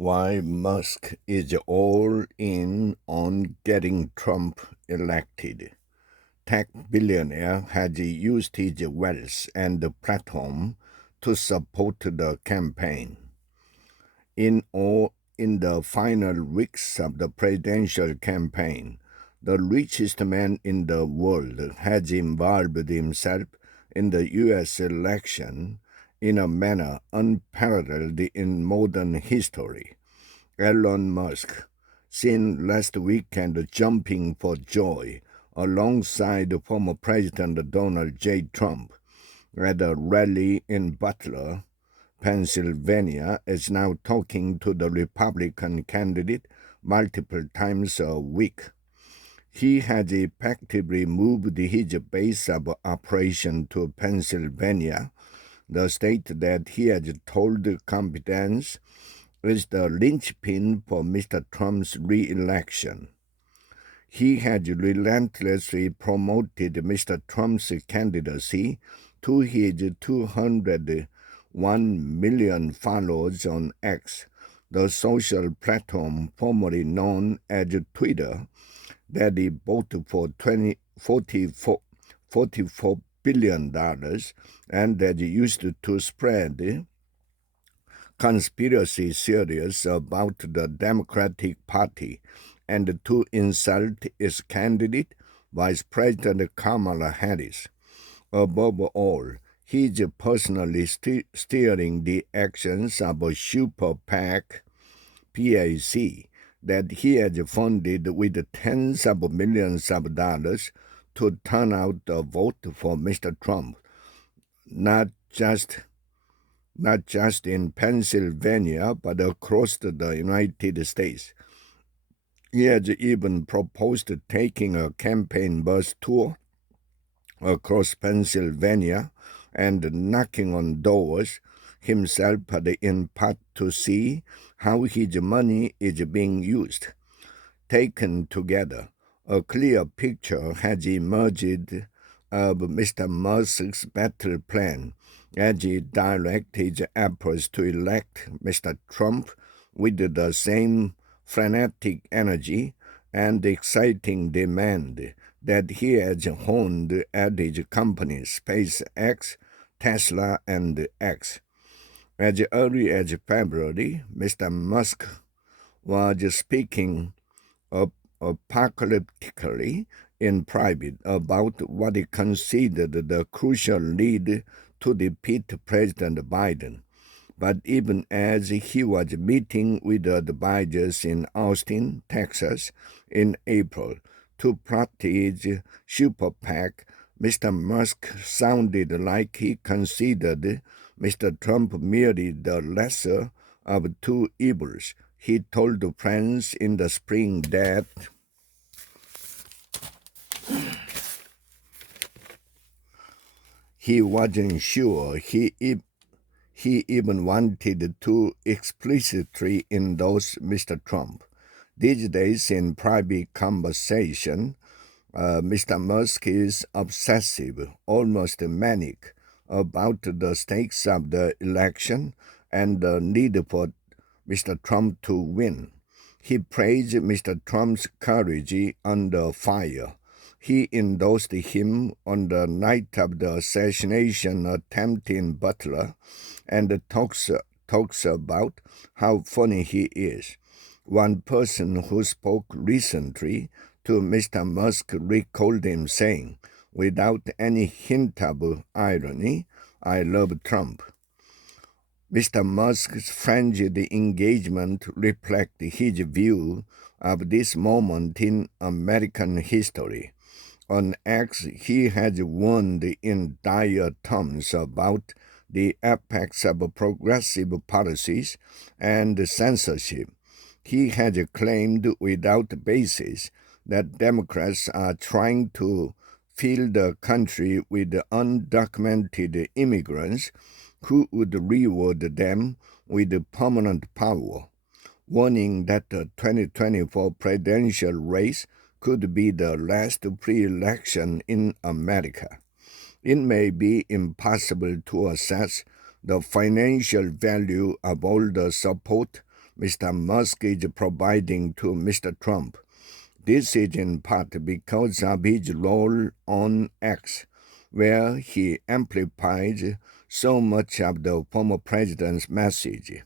Why Musk is all in on getting Trump elected. Tech billionaire has used his wealth and platform to support the campaign. In the final weeks of the presidential campaign, the richest man in the world has involved himself in the U.S. election in a manner unparalleled in modern history. Elon Musk, seen last weekend jumping for joy alongside former President Donald J. Trump at a rally in Butler, Pennsylvania, is now talking to the Republican candidate multiple times a week. He has effectively moved his base of operation to Pennsylvania, the state that he has told competence is the linchpin for Mr. Trump's re-election. He has relentlessly promoted Mr. Trump's candidacy to his 201 million followers on X, the social platform formerly known as Twitter, that he bought for $44 billion and that he used to spread conspiracy theories about the Democratic Party and to insult its candidate, Vice President Kamala Harris. Above all, he is personally steering the actions of a super PAC, PAC, that he has funded with tens of millions of dollars to turn out a vote for Mr. Trump, not just in Pennsylvania, but across the United States. He has even proposed taking a campaign bus tour across Pennsylvania and knocking on doors himself, in part to see how his money is being used. Taken together, a clear picture has emerged of Mr. Musk's battle plan as he directs his efforts to elect Mr. Trump with the same frenetic energy and exciting demand that he has honed at his companies SpaceX, Tesla, and X. As early as February, Mr. Musk was speaking apocalyptically in private about what he considered the crucial lead to defeat President Biden. But even as he was meeting with advisors in Austin, Texas in April to plot his super PAC, Mr. Musk sounded like he considered Mr. Trump merely the lesser of two evils. He told friends in the spring that he wasn't sure he even wanted to explicitly endorse Mr. Trump. These days, in private conversation, Mr. Musk is obsessive, almost manic, about the stakes of the election and the need for Mr. Trump to win. He praised Mr. Trump's courage under fire. He endorsed him on the night of the assassination attempt in Butler and talks about how funny he is. One person who spoke recently to Mr. Musk recalled him saying, without any hint of irony, "I love Trump." Mr. Musk's frenzied engagement reflects his view of this moment in American history. On X, he has warned in dire terms about the apex of progressive policies and censorship. He has claimed without basis that Democrats are trying to fill the country with undocumented immigrants who would reward them with permanent power, warning that the 2024 presidential race could be the last pre-election in America. It may be impossible to assess the financial value of all the support Mr. Musk is providing to Mr. Trump. This is in part because of his role on X, where he amplifies so much of the former president's message.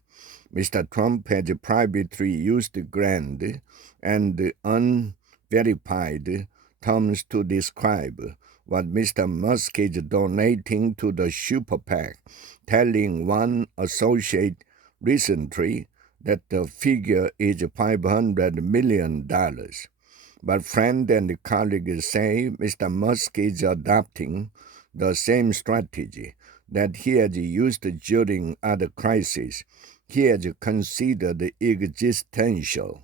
Mr. Trump has privately used grand and unverified terms to describe what Mr. Musk is donating to the super PAC, telling one associate recently that the figure is $500 million. But friends and colleagues say Mr. Musk is adopting the same strategy that he has used during other crises. He has considered existential,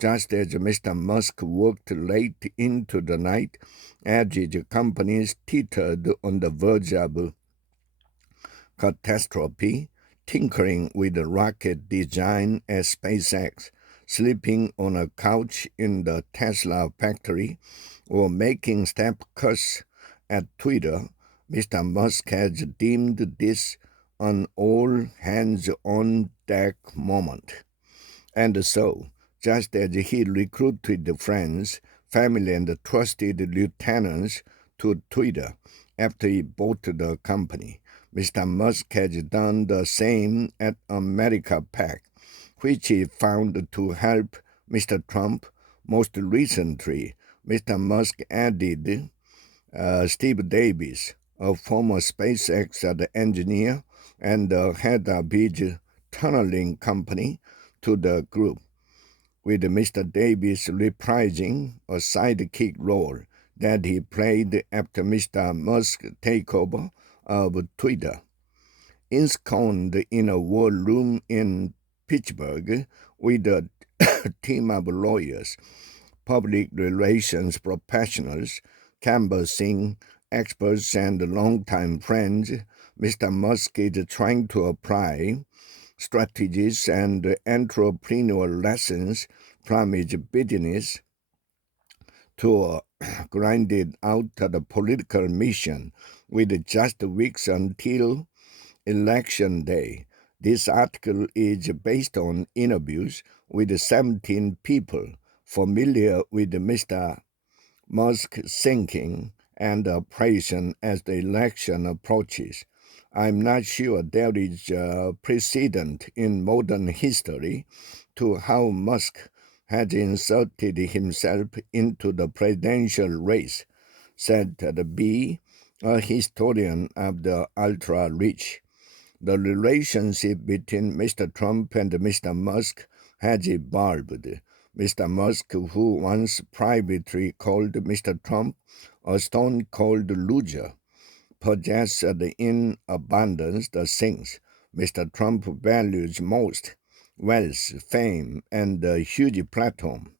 just as Mr. Musk worked late into the night as his companies teetered on the verge of catastrophe, tinkering with rocket design at SpaceX, sleeping on a couch in the Tesla factory, or making step cuts at Twitter. Mr. Musk has deemed this an all-hands-on-deck moment. And so, just as he recruited friends, family, and trusted lieutenants to Twitter after he bought the company, Mr. Musk has done the same at America PAC, which he found to help Mr. Trump. Most recently, Mr. Musk added Steve Davis, a former SpaceX engineer and the head of his tunneling company, to the group, with Mr. Davis reprising a sidekick role that he played after Mr. Musk's takeover of Twitter. Ensconced in a war room in Pittsburgh with a team of lawyers, public relations professionals, canvassing experts, and longtime friends, Mr. Musk is trying to apply strategies and entrepreneurial lessons from his business to grind it out the political mission with just weeks until Election Day. This article is based on interviews with 17 people familiar with Mr. Musk's thinking and operation as the election approaches. I'm not sure there is a precedent in modern history to how Musk has inserted himself into the presidential race, said B, a historian of the ultra-rich. The relationship between Mr. Trump and Mr. Musk has evolved. Mr. Musk, who once privately called Mr. Trump a stone-cold loser, possessed in abundance the things Mr. Trump values most: wealth, fame, and a huge platform.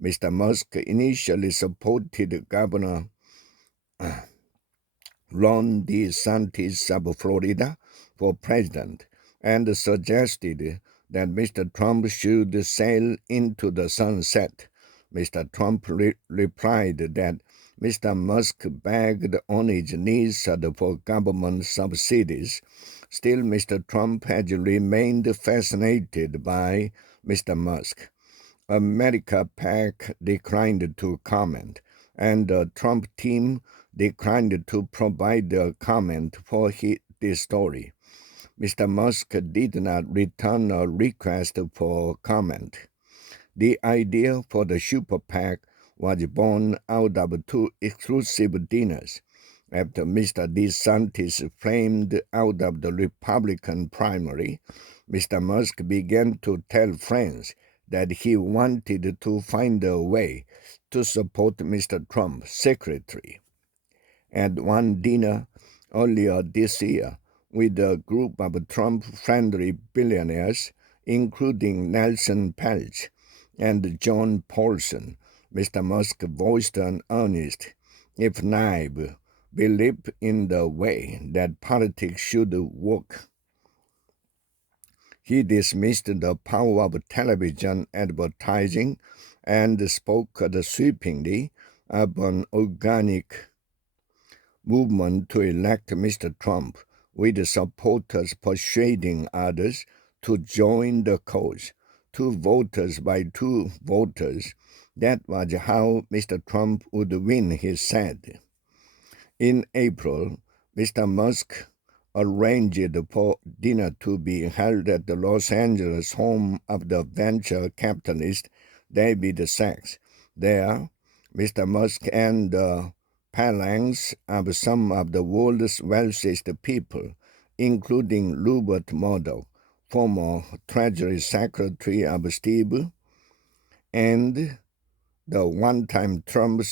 Mr. Musk initially supported Governor Ron DeSantis of Florida for president and suggested that Mr. Trump should sail into the sunset. Mr. Trump replied that Mr. Musk begged on his knees for government subsidies. Still, Mr. Trump has remained fascinated by Mr. Musk. America PAC declined to comment, and the Trump team declined to provide a comment for this story. Mr. Musk did not return a request for comment. The idea for the super PAC was born out of two exclusive dinners. After Mr. DeSantis flamed out of the Republican primary, Mr. Musk began to tell friends that he wanted to find a way to support Mr. Trump secretly. At one dinner earlier this year with a group of Trump-friendly billionaires, including Nelson Peltz and John Paulson, Mr. Musk voiced an earnest, if naive, belief in the way that politics should work. He dismissed the power of television advertising and spoke sweepingly of an organic movement to elect Mr. Trump, with supporters persuading others to join the cause. 2 voters by 2 voters. That was how Mr. Trump would win, he said. In April, Mr. Musk arranged for dinner to be held at the Los Angeles home of the venture capitalist David Sachs. There, Mr. Musk and the phalanx of some of the world's wealthiest people, including Rupert Murdoch, former Treasury Secretary of Steve, and the one-time Trump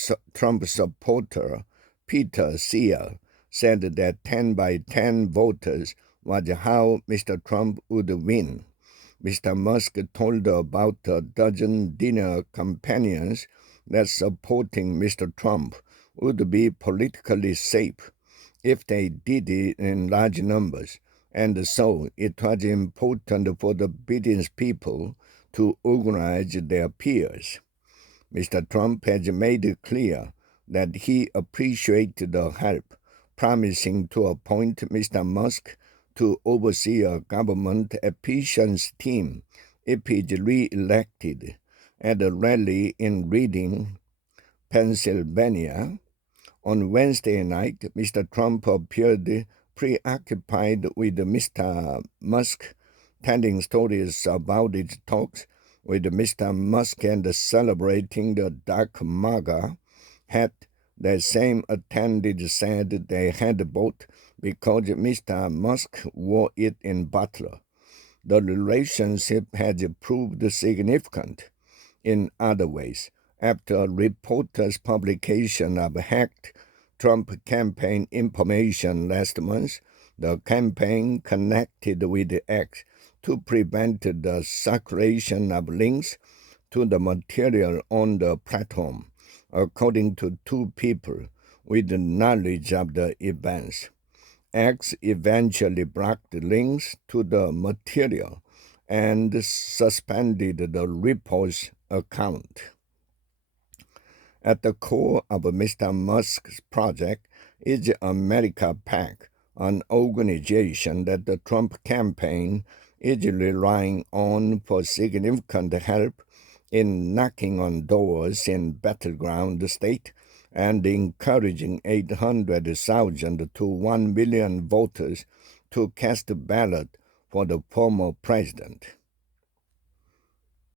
supporter Peter Thiel, said that 10 by 10 voters was how Mr. Trump would win. Mr. Musk told about a dozen dinner companions that supporting Mr. Trump would be politically safe if they did it in large numbers, and so it was important for the business people to organize their peers. Mr. Trump has made it clear that he appreciated the help, promising to appoint Mr. Musk to oversee a government efficiency team if he is re-elected. At a rally in Reading, Pennsylvania, on Wednesday night, Mr. Trump appeared preoccupied with Mr. Musk, telling stories about his talks with Mr. Musk and celebrating the dark MAGA hat that same attendee said they had bought because Mr. Musk wore it in Butler. The relationship has proved significant in other ways. After a reporter's publication of hacked Trump campaign information last month, the campaign connected with X to prevent the circulation of links to the material on the platform, according to 2 people with knowledge of the events. X eventually blocked links to the material and suspended the report's account. At the core of Mr. Musk's project is America PAC, an organization that the Trump campaign is relying on for significant help in knocking on doors in battleground states and encouraging 800,000 to 1 million voters to cast a ballot for the former president.